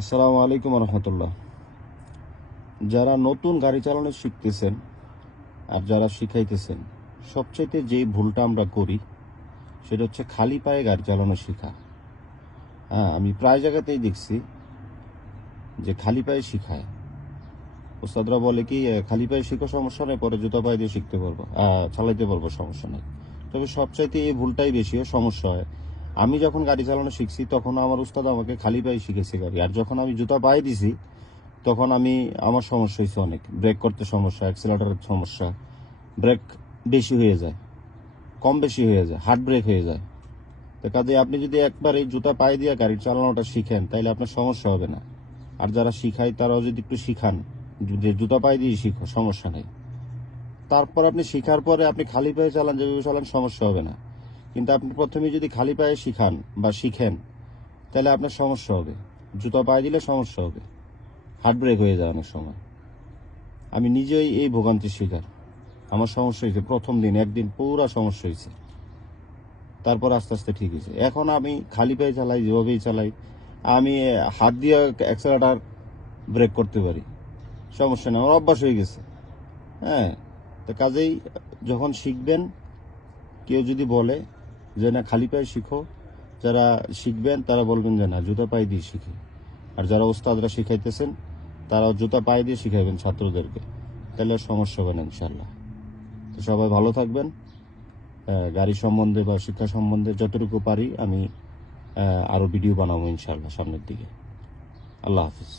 আসসালামু আলাইকুম রহমতুল্লাহ। যারা নতুন গাড়ি চালানো শিখতেছেন আর যারা শিখাইতেছেন, সবচাইতে যেই ভুলটা আমরা করি সেটা হচ্ছে খালি পায়ে গাড়ি চালানো শেখা। হ্যাঁ, আমি প্রায় জায়গাতেই দেখছি যে খালি পায়ে শিখায়। ওস্তাদরা বলে কি খালি পায়ে শিখো, সমস্যা নেই, পরে জুতা পায়ে দিয়ে শিখতে পারবো, চালাইতে পারবো, সমস্যা নেই। তবে সবচাইতে এই ভুলটাই বেশি সমস্যা হয়। আমি যখন গাড়ি চালানো শিখছি তখন আমার উস্তাদ আমাকে খালি পায়ে শিখেছে গাড়ি, আর যখন আমি জুতা পায়ে দিছি তখন আমার সমস্যা হয়েছে অনেক। ব্রেক করতে সমস্যা, অ্যাক্সিলারেটরের সমস্যা, ব্রেক বেশি হয়ে যায়, কম বেশি হয়ে যায়, হার্ড ব্রেক হয়ে যায়। তো কাজে আপনি যদি একবার এই জুতা পায়ে দিয়ে গাড়ি চালানোটা শিখেন তাহলে আপনার সমস্যা হবে না। আর যারা শিখায় তারাও যদি একটু শিখান যে জুতা পায়ে দিয়ে শিখো, সমস্যা নেই। তারপর আপনি শিখার পরে আপনি খালি পায়ে চালান, যেভাবে চালান সমস্যা হবে না। কিন্তু আপনি প্রথমে যদি খালি পায়ে শিখান বা শিখেন তাহলে আপনার সমস্যা হবে, জুতা পায়ে দিলে সমস্যা হবে, হার্ড ব্রেক হয়ে যায় অনেক সময়। আমি নিজেই এই ভোগান্তির শিকার। আমার সমস্যা হয়েছে প্রথম দিন, একদিন পুরা সমস্যা হয়েছে, তারপর আস্তে আস্তে ঠিক হয়েছে। এখন আমি খালি পায়ে চালাই, যেভাবেই চালাই। আমি হাত দিয়ে অ্যাক্সেলেটার ব্রেক করতে পারি, সমস্যা নেই, আমার অভ্যাস হয়ে গেছে। হ্যাঁ, তো কাজেই যখন শিখবেন, কেউ যদি বলে যে না খালি পায়ে শিখো, যারা শিখবেন তারা বলবেন যে না জুতা পায়ে দিয়ে শিখি। আর যারা ওস্তাদরা শিখাইতেছেন তারা জুতা পায়ে দিয়ে শিখাইবেন ছাত্রদেরকে, তাহলে সমস্যা হবে না ইনশাল্লাহ। তো সবাই ভালো থাকবেন। গাড়ি সম্বন্ধে বা শিক্ষা সম্বন্ধে যতটুকু পারি আমি আরও ভিডিও বানাবো ইনশাল্লাহ সামনের দিকে। আল্লাহ হাফিজ।